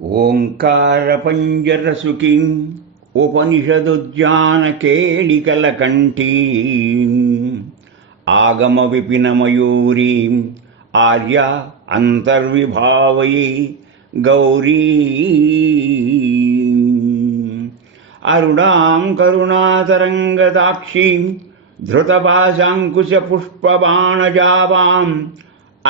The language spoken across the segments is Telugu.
ओङ्कारपञ्जरसुखीम् उपनिषदुद्यानकेलिकलकण्ठी आगमविपिनमयूरीम् आर्या अन्तर्विभावये गौरी अरुणां करुणातरङ्गदाक्षीं धृतपाशाङ्कुशपुष्पबाणजावाम्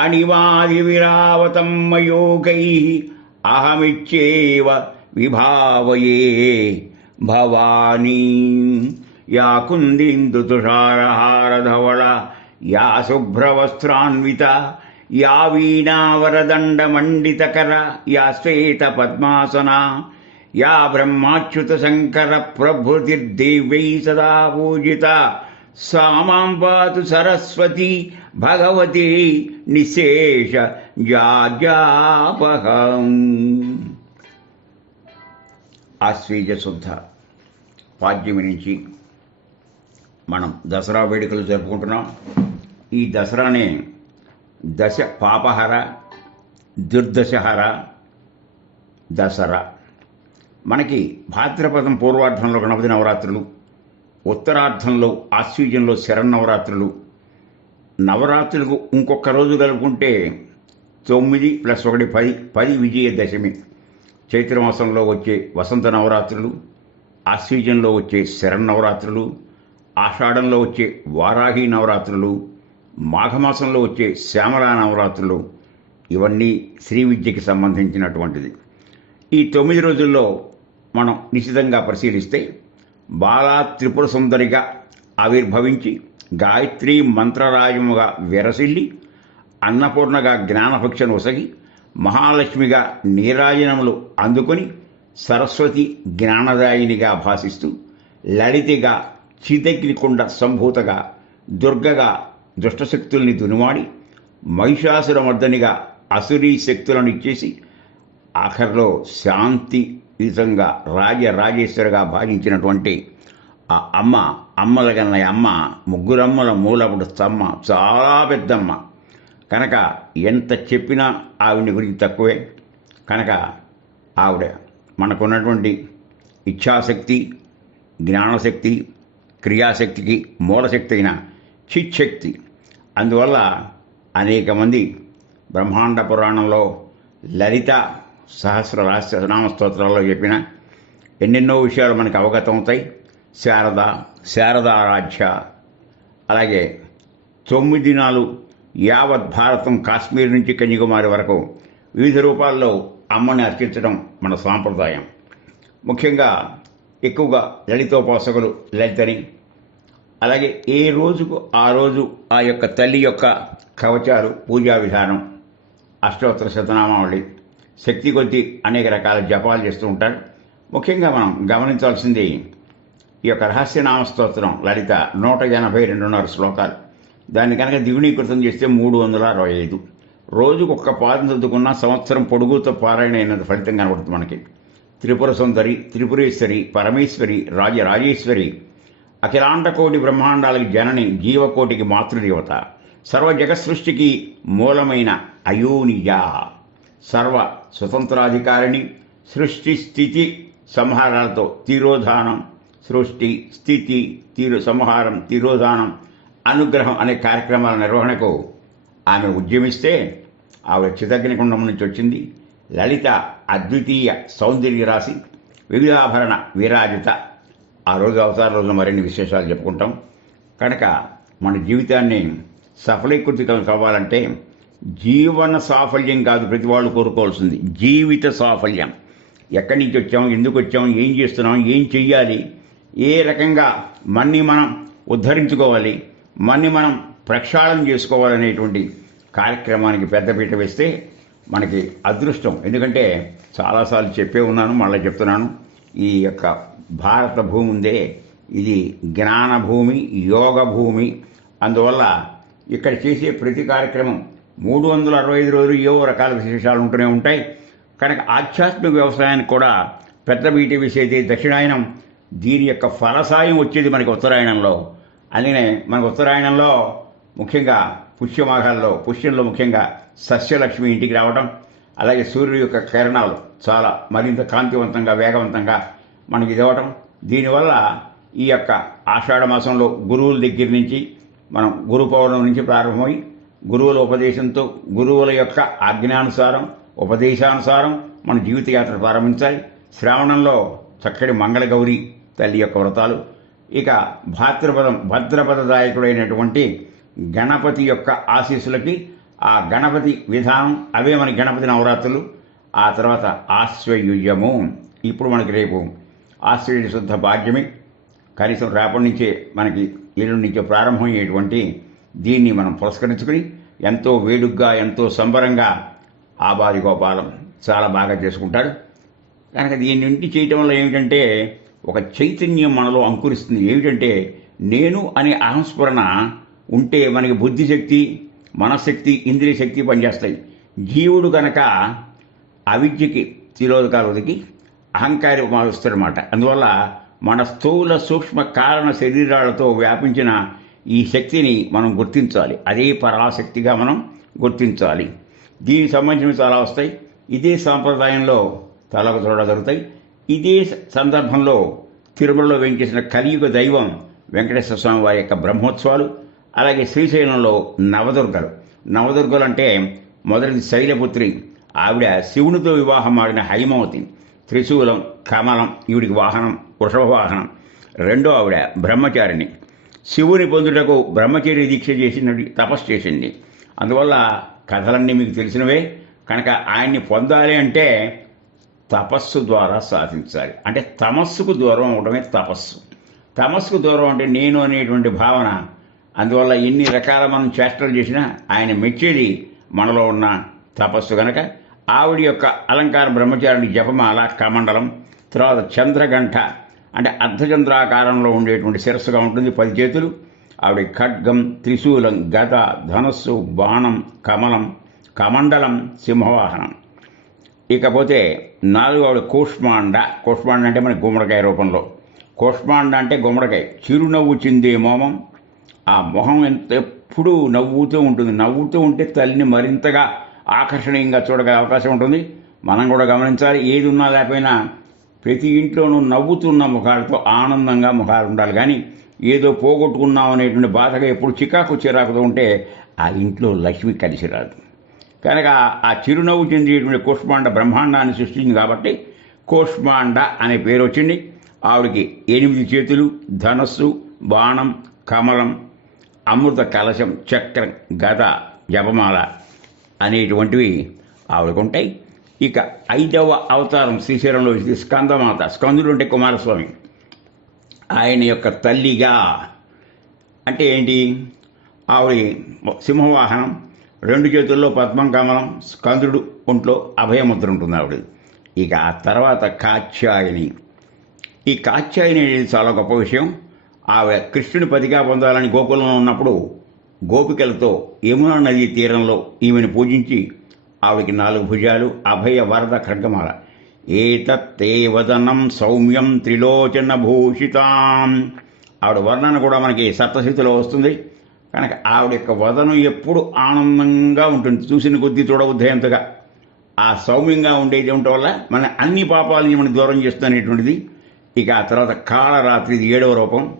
अणिवादिविरावतं मयोगैः అహమిచ్చేవ విభావయే భవానీ. యా కుందీందుతుషారహారధవళ యా శుభ్రవస్త్రాన్విత యా వీణావరదండమండితకర యా శ్వేతపద్మాసనా యా బ్రహ్మాచ్యుతశంకర ప్రభృతిర్దేవ్యై సదా సామాంబాతు సరస్వతి భగవతి నిశేష జాజాపహం ఆశ్వీజ శుద్ధ పాడ్యమి నుంచి మనం దసరా వేడుకలు జరుపుకుంటున్నాం. ఈ దసరానే దశ పాపహర దుర్దశహర దసరా. మనకి భాద్రపదం పూర్వార్థంలో గణపతి నవరాత్రులు ఉత్తరార్ధంలో ఆశ్వీజంలో శరన్నవరాత్రులు. నవరాత్రులకు ఇంకొక రోజు కలుపుకుంటే తొమ్మిది ప్లస్ ఒకటి పది పది విజయదశమి చైత్రమాసంలో వచ్చే వసంత నవరాత్రులు ఆశ్వీజంలో వచ్చే శరన్నవరాత్రులు ఆషాఢంలో వచ్చే వారాహి నవరాత్రులు మాఘమాసంలో వచ్చే శ్యామలా నవరాత్రులు ఇవన్నీ శ్రీ విద్యకి సంబంధించినటువంటిది. ఈ తొమ్మిది రోజుల్లో మనం నిశితంగా పరిశీలిస్తే బాలా త్రిపుర సుందరిగా ఆవిర్భవించి గాయత్రి మంత్రరాజముగా విరసిల్లి అన్నపూర్ణగా జ్ఞానభక్షను ఒసగి మహాలక్ష్మిగా నీరాజనములు అందుకొని సరస్వతి జ్ఞానదాయినిగా భాసిస్తూ లలితిగా చీతగ్నికొండ సంభూతగా దుర్గగా దుష్టశక్తుల్ని దునుమాడి మహిషాసురమర్దనిగా అసురీ శక్తులను ఇచ్చేసి ఆఖరిలో శాంతియుతంగా రాజరాజేశ్వరిగా భావించినటువంటి ఆ అమ్మ అమ్మల కన్న అమ్మ ముగ్గురమ్మల మూలపుడు స్తమ్మ చాలా పెద్దమ్మ. కనుక ఎంత చెప్పినా ఆవిడ గురించి తక్కువే. కనుక ఆవిడ మనకున్నటువంటి ఇచ్ఛాశక్తి జ్ఞానశక్తి క్రియాశక్తికి మూలశక్తి అయిన చిచ్చక్తి అందువల్ల అనేక మంది బ్రహ్మాండ పురాణంలో లలిత సహస్ర రహస్య నామ స్తోత్రాల్లో చెప్పిన ఎన్నెన్నో విషయాలు మనకు అవగతం అవుతాయి. శారద శారదారాధ్య అలాగే తొమ్మిది దినాలు యావత్ భారతం కాశ్మీర్ నుంచి కన్యాకుమారి వరకు వివిధ రూపాల్లో అమ్మని అర్చించడం మన సాంప్రదాయం. ముఖ్యంగా ఎక్కువగా లలితోపాసకులు లలితని అలాగే ఏ రోజుకు ఆ రోజు ఆ యొక్క తల్లి యొక్క కవచాలు పూజా విధానం అష్టోత్తర శతనామావళి శక్తి కొద్దీ అనేక రకాల జపాలు చేస్తూ ఉంటారు. ముఖ్యంగా మనం గమనించాల్సింది ఈ యొక్క రహస్యనామ స్తోత్రం లలిత నూట ఎనభై రెండున్నర శ్లోకాలు. దాన్ని కనుక ద్విగుణీకృతం చేస్తే మూడు వందల అరవై ఐదు. రోజుకు ఒక్క పాదం చదువుకున్న సంవత్సరం పొడుగుతో పారాయణ అయినంత ఫలితం కనబడుతుంది మనకి. త్రిపుర సుందరి త్రిపురేశ్వరి పరమేశ్వరి రాజరాజేశ్వరి అఖిలాండకోటి బ్రహ్మాండాలకి జనని జీవకోటికి మాతృదేవత సర్వ సృష్టికి మూలమైన అయోనియా. సర్వ స్వతంత్రాధికారిణి సృష్టి స్థితి సంహారాలతో తిరోధానం సృష్టి స్థితి తీరు సంహారం తిరోధానం అనుగ్రహం అనే కార్యక్రమాల నిర్వహణకు ఆమె ఉద్యమిస్తే ఆవిడ చితగ్నికుండం నుంచి వచ్చింది. లలిత అద్వితీయ సౌందర్య రాశి వివిధాభరణ విరాజిత ఆ రోజు అవతార రోజున మరిన్ని విశేషాలు చెప్పుకుంటాం. కనుక మన జీవితాన్ని సఫలీకృతి కావాలంటే జీవన సాఫల్యం కాదు ప్రతి వాళ్ళు కోరుకోవాల్సింది. జీవిత సాఫల్యం. ఎక్కడి నుంచి వచ్చాం ఎందుకు వచ్చాం ఏం చేస్తున్నాం ఏం చెయ్యాలి ఏ రకంగా మన్ని మనం ఉద్ధరించుకోవాలి మన్ని మనం ప్రక్షాళన చేసుకోవాలనేటువంటి కార్యక్రమానికి పెద్దపీట వేస్తే మనకి అదృష్టం. ఎందుకంటే చాలాసార్లు చెప్పే ఉన్నాను మళ్ళీ చెప్తున్నాను. ఈ యొక్క భారత భూమి ఉందే ఇది జ్ఞాన భూమి యోగ భూమి. అందువల్ల ఇక్కడ చేసే ప్రతి కార్యక్రమం మూడు వందల అరవై ఐదు రోజులు ఏవో రకాల విశేషాలు ఉంటూనే ఉంటాయి. కనుక ఆధ్యాత్మిక వ్యవసాయానికి కూడా పెద్ద బీటి వేసేది దక్షిణాయనం దీని యొక్క ఫలసాయం వచ్చేది మనకి ఉత్తరాయణంలో. అందుకనే మనకు ఉత్తరాయణంలో ముఖ్యంగా పుష్యమాఘాల్లో పుష్యంలో ముఖ్యంగా సస్యలక్ష్మి ఇంటికి రావడం అలాగే సూర్యుడి యొక్క కిరణాలు చాలా మరింత కాంతివంతంగా వేగవంతంగా మనకి ఇది దీనివల్ల ఈ యొక్క ఆషాఢ మాసంలో గురువుల దగ్గర నుంచి మనం గురు పౌర్ణమి నుంచి ప్రారంభమై గురువుల ఉపదేశంతో గురువుల యొక్క ఆజ్ఞానుసారం ఉపదేశానుసారం మన జీవితయాత్ర ప్రారంభించాలి. శ్రావణంలో చక్కటి మంగళగౌరి తల్లి యొక్క వ్రతాలు ఇక భాద్రపదం భద్రపదదాయకుడైనటువంటి గణపతి యొక్క ఆశీస్సులకి ఆ గణపతి విధానం అవే మన గణపతి నవరాత్రులు. ఆ తర్వాత ఆశ్వయుజము. ఇప్పుడు మనకి రేపు ఆశ్వయుజ శుద్ధ భాగ్యమి. కనీసం రేపటి నుంచే మనకి ఏడు నుంచే ప్రారంభమయ్యేటువంటి దీన్ని మనం పురస్కరించుకుని ఎంతో వేడుగ్గా ఎంతో సంబరంగా ఆబాది గోపాలం చాలా బాగా చేసుకుంటాడు. కనుక దీని నుండి చేయటం వల్ల ఏమిటంటే ఒక చైతన్యం మనలో అంకురిస్తుంది. ఏమిటంటే నేను అనే అహంస్ఫురణ ఉంటే మనకి బుద్ధిశక్తి మనశక్తి ఇంద్రియ శక్తి పనిచేస్తాయి. జీవుడు గనక అవిద్యకి తిరోధకాలకి అహంకారి మారుస్తాడనమాట అందువల్ల మన స్థూల సూక్ష్మ కారణ శరీరాలతో వ్యాపించిన ఈ శక్తిని మనం గుర్తించాలి. అదే పరాశక్తిగా మనం గుర్తించాలి. దీనికి సంబంధించినవి చాలా వస్తాయి. ఇదే సాంప్రదాయంలో తలకు చూడ జరుగుతాయి. ఇదే సందర్భంలో తిరుమలలో వెంచేసిన కలియుగ దైవం వెంకటేశ్వర స్వామి వారి యొక్క బ్రహ్మోత్సవాలు అలాగే శ్రీశైలంలో నవదుర్గలు. నవదుర్గలు అంటే మొదటిది శైలపుత్రి ఆవిడ శివునితో వివాహం ఆడిన హైమవతి త్రిశూలం కమలం ఈవిడికి వాహనం వృషభ వాహనం రెండో ఆవిడ బ్రహ్మచారిణి. శివుని పొందుటకు బ్రహ్మచర్య దీక్ష చేసిన తపస్సు చేసింది. అందువల్ల కథలన్నీ మీకు తెలిసినవే. కనుక ఆయన్ని పొందాలి అంటే తపస్సు ద్వారా సాధించాలి. అంటే తమస్సుకు దూరం అవడమే తపస్సు. తమస్సుకు దూరం అంటే నేను అనేటువంటి భావన. అందువల్ల ఎన్ని రకాల మనం చేష్టలు చేసినా ఆయన మెచ్చేది మనలో ఉన్న తపస్సు కనుక ఆవిడ యొక్క అలంకార బ్రహ్మచారిని జపమాల కమండలం తర్వాత చంద్రగంఠ అంటే అర్ధచంద్రాకారంలో ఉండేటువంటి శిరస్సుగా ఉంటుంది పది చేతులు. ఆవిడ ఖడ్గం త్రిశూలం గద ధనస్సు బాణం కమలం కమండలం సింహవాహనం. ఇకపోతే నాలుగు ఆవిడ కూష్మాండ. కూష్మాండ అంటే మన గుమ్మడికాయ రూపంలో. కూష్మాండ అంటే గుమ్మడికాయ. చిరునవ్వు చిందే మోమం. ఆ మొహం ఎంత ఎప్పుడూ నవ్వుతూ ఉంటుంది. నవ్వుతూ ఉంటే తల్లిని మరింతగా ఆకర్షణీయంగా చూడగల అవకాశం ఉంటుంది. మనం కూడా గమనించాలి. ఏది ఉన్నా లేకపోయినా ప్రతి ఇంట్లోనూ నవ్వుతున్న ముఖాలతో ఆనందంగా ముఖాలు ఉండాలి. కానీ ఏదో పోగొట్టుకున్నాం అనేటువంటి బాధగా ఎప్పుడు చికాకు చిరాకుతో ఉంటే ఆ ఇంట్లో లక్ష్మి కలిసి రాదు. కనుక ఆ చిరునవ్వు చెందేటువంటి కోష్మాండ బ్రహ్మాండాన్ని సృష్టించింది కాబట్టి కోష్మాండ అనే పేరు వచ్చింది. ఆవిడికి ఎనిమిది చేతులు ధనస్సు బాణం కమలం అమృత కలశం చక్రం గద జపమాల అనేటువంటివి ఆవిడకు ఉంటాయి ఇక ఐదవ అవతారం శ్రీశైలంలో స్కందమాత. స్కందుడు అంటే కుమారస్వామి. ఆయన యొక్క తల్లిగా అంటే ఏంటి? ఆవిడ సింహవాహనం రెండు చేతుల్లో పద్మం కమలం స్కందుడు ఒంట్లో అభయముద్ర ఉంటుంది ఆవిడ. ఇక ఆ తర్వాత కాత్యాయని. ఈ కాత్యాయని అనేది చాలా గొప్ప విషయం. ఆవిడ కృష్ణుని పతిగా పొందాలని గోకులంలో ఉన్నప్పుడు గోపికలతో యమునా నదీ తీరంలో ఈమెను పూజించి ఆవిడకి నాలుగు భుజాలు అభయ వరద ఖడ్గమాల. ఏతత్తే వదనం సౌమ్యం త్రిలోచన భూషితాం. ఆవిడ వర్ణన కూడా మనకి సప్తశతిలో వస్తుంది. కనుక ఆవిడ యొక్క వదనం ఎప్పుడు ఆనందంగా ఉంటుంది. చూసిన కొద్దీ చూడబుద్ధేంతగా ఆ సౌమ్యంగా ఉండేది ఉండటం వల్ల? మన అన్ని పాపాలని మనం దూరం చేస్తున్నటువంటిది ఇక ఆ తర్వాత కాళరాత్రిది ఏడవ రూపం.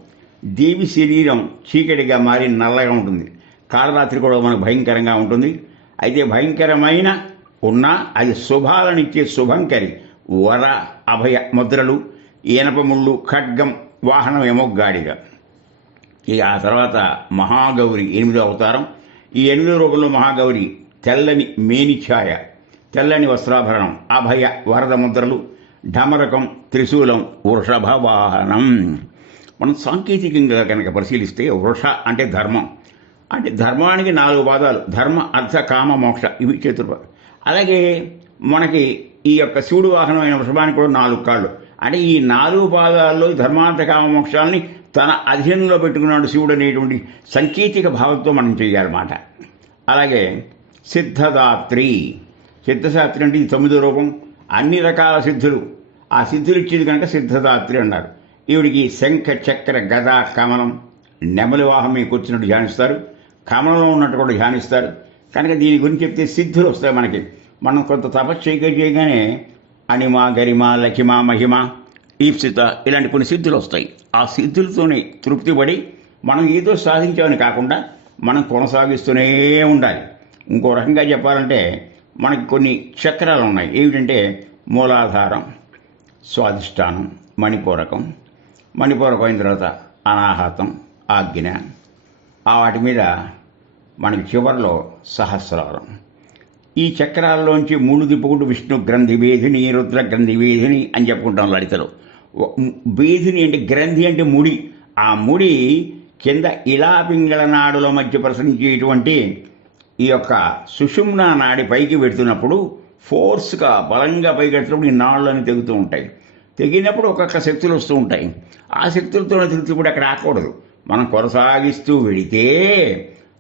దేవి శరీరం చీకటిగా మారి నల్లగా ఉంటుంది. కాళరాత్రి కూడా మనకు భయంకరంగా ఉంటుంది. అయితే భయంకరమైన ఉన్నా అది శుభాలనిచ్చే శుభంకరి వర అభయ ముద్రలు ఈనపముళ్ళు ఖడ్గం వాహనం ఏమో గాడిగా ఇక ఆ తర్వాత మహాగౌరి ఎనిమిదో అవతారం. ఈ ఎనిమిదో రూపంలో మహాగౌరి తెల్లని మేనిఛాయ తెల్లని వస్త్రాభరణం అభయ వరద ముద్రలు ఢమరకం త్రిశూలం వృషభ వాహనం. మనం సాంకేతికంగా కనుక పరిశీలిస్తే వృష అంటే ధర్మం. అంటే ధర్మానికి నాలుగు పాదాలు. ధర్మ అర్థ కామ మోక్ష. ఇవి చతుర్ప అలాగే మనకి ఈ యొక్క శివుడు వాహనం అయిన వృషభానికి కూడా నాలుగు కాళ్ళు. అంటే ఈ నాలుగు పాదాల్లో ఈ ధర్మార్థ కామ మోక్షాలని తన అధీనంలో పెట్టుకున్నాడు శివుడు అనేటువంటి సంకేతిక భావంతో మనం చేయాలన్నమాట. అలాగే సిద్ధదాత్రి. సిద్ధశాస్త్రి అంటే ఇది తొమ్మిదో రూపం. అన్ని రకాల సిద్ధులు. ఆ సిద్ధులు ఇచ్చేది కనుక సిద్ధదాత్రి అన్నారు. ఈవిడికి శంఖ చక్ర గదా కమలం. నెమలి వాహం మీకు వచ్చినట్టు ధ్యానిస్తారు. కమలంలో ఉన్నట్టు కూడా ధ్యానిస్తారు. కనుక దీని గురించి చెప్తే సిద్ధులు వస్తాయి మనకి. మనం కొంత తపస్సు చేయగానే అణిమ గరిమ లఖిమ మహిమ ఈప్సిత ఇలాంటి కొన్ని సిద్ధులు వస్తాయి. ఆ సిద్ధులతోనే తృప్తిపడి మనం ఏదో సాధించామని కాకుండా మనం కొనసాగిస్తూనే ఉండాలి. ఇంకో రకంగా చెప్పాలంటే మనకి కొన్ని చక్రాలు ఉన్నాయి. ఏమిటంటే మూలాధారం స్వాధిష్టానం మణిపూరకం. మణిపూరకం అయిన తర్వాత అనాహతం ఆజ్ఞ. ఆ వాటి మీద మనకి చివరిలో సహస్రారం. ఈ చక్రాల్లోంచి మూడు తిప్పుకుంటూ విష్ణు గ్రంథి వేధిని రుద్ర గ్రంథి వేధిని అని చెప్పుకుంటాం లలితలో వేధిని అంటే గ్రంథి అంటే ముడి. ఆ ముడి కింద ఇలా పింగళ నాడుల మధ్య ప్రసరించేటువంటి ఈ యొక్క సుషుమ్నా నాడి పైకి పెడుతున్నప్పుడు ఫోర్స్గా బలంగా పైకి పెడుతున్నప్పుడు ఈ నాళ్ళని తెగుతూ ఉంటాయి. తెగినప్పుడు ఒక్కొక్క శక్తులు వస్తూ ఉంటాయి. ఆ శక్తులతో తిరుగుతూ కూడా అక్కడ ఆకూడదు మనం కొనసాగిస్తూ వెళితే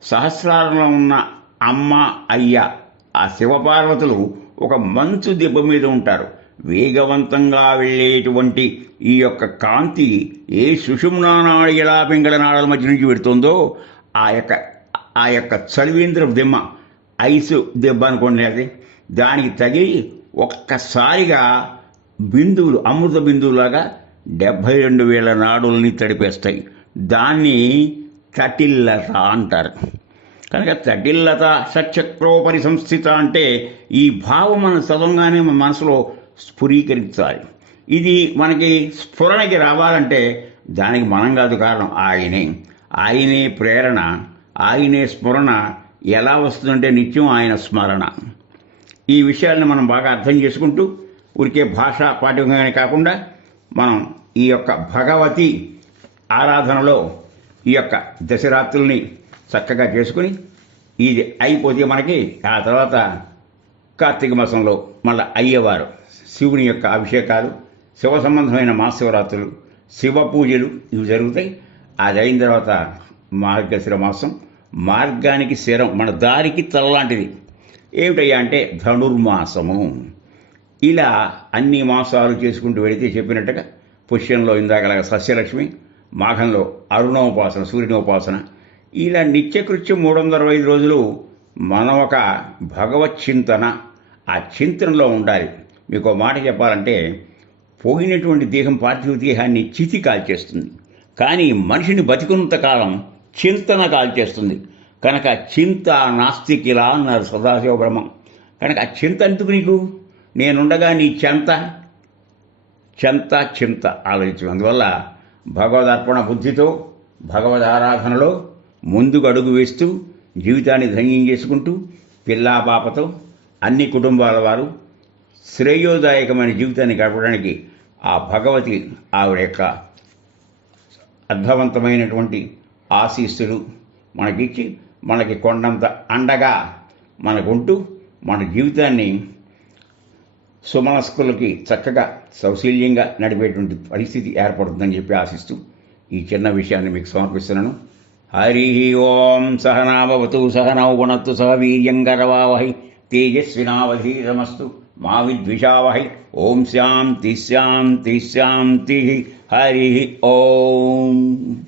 సహస్రారంలో ఉన్న అమ్మ అయ్య ఆ శివపార్వతులు ఒక మంచు దిబ్బ మీద ఉంటారు. వేగవంతంగా వెళ్ళేటువంటి ఈ యొక్క కాంతి ఏ సుషుమ్నా ఎలా పింగళ నాడల మధ్య నుంచి పెడుతుందో ఆ యొక్క ఆ యొక్క చలివేంద్ర దిమ్మ ఐసు దెబ్బ అనుకోండి అది దానికి తగిలి ఒక్కసారిగా బిందువులు అమృత బిందువులాగా డెబ్భై రెండు వేల నాడుల్ని తడిపేస్తాయి. దాన్ని చటిల్లత అంటారు. కనుక చటిల్లత సచక్రోపరి సంస్థిత అంటే ఈ భావం మన చదవంగానే మన మనసులో స్ఫురీకరించాలి. ఇది మనకి స్ఫురణకి రావాలంటే దానికి మనం కాదు కారణం ఆయనే. ఆయనే ప్రేరణ ఆయనే స్మరణ. ఎలా వస్తుందంటే నిత్యం ఆయన స్మరణ. ఈ విషయాలను మనం బాగా అర్థం చేసుకుంటూ ఊరికే భాషా పాఠ్యంగానే కాకుండా మనం ఈ యొక్క భగవతి ఆరాధనలో ఈ యొక్క దశరాత్రుల్ని చక్కగా చేసుకుని ఇది అయిపోతే మనకి ఆ తర్వాత కార్తీక మాసంలో మళ్ళీ అయ్యవారు. శివుని యొక్క అభిషేకాలు శివ సంబంధమైన మహాశివరాత్రులు శివ పూజలు ఇవి జరుగుతాయి. అది అయిన తర్వాత మార్గశిర మాసం మార్గానికి శిరం మన దారికి తలలాంటిది ఏమిటయ్యా అంటే ధనుర్మాసము. ఇలా అన్ని మాసాలు చేసుకుంటూ వెళితే చెప్పినట్టుగా పుష్యంలో ఇందాకలాగా సస్యలక్ష్మి మాఘంలో అరుణోపాసన సూర్యునోపాసన ఇలా నిత్యకృత్యం మూడు వందల అరవై ఐదు రోజులు మనం ఒక భగవత్ చింతన ఆ చింతనలో ఉండాలి. మీకు మాట చెప్పాలంటే పోయినటువంటి దేహం పార్థివ దేహాన్ని చితి కాల్చేస్తుంది. కానీ మనిషిని బతికున్నంత కాలం చింతన కాల్చేస్తుంది. కనుక చింత నాస్తికిలా అన్నారు సదాశివ బ్రహ్మ. కనుక ఆ చింత ఎందుకు నీకు? నేనుండగా నీ చెంత. చెంత చింత ఆలోచించు. అందువల్ల భగవదర్పణ బుద్ధితో భగవద్ ఆరాధనలో ముందుకు అడుగు వేస్తూ జీవితాన్ని ధన్యం చేసుకుంటూ పిల్లా పాపతో అన్ని కుటుంబాల వారు శ్రేయోదాయకమైన జీవితాన్ని గడపడానికి ఆ భగవతి ఆవిడ యొక్క అర్థవంతమైనటువంటి ఆశీస్సులు మనకిచ్చి మనకి కొండంత అండగా మనకుంటూ మన జీవితాన్ని సుమనస్కులకి చక్కగా సౌశీల్యంగా నడిపేటువంటి పరిస్థితి ఏర్పడుతుందని చెప్పి ఆశిస్తూ ఈ చిన్న విషయాన్ని మీకు సమర్పిస్తున్నాను. హరి ఓం సహనాభవతు సహనౌ గుణత్తు సహ వీర్యంగరవావహై తేజస్వినావధీరమస్తు మా విద్విషావహై. ఓం శాంతి శాంతి శాంతి. హరి ఓం.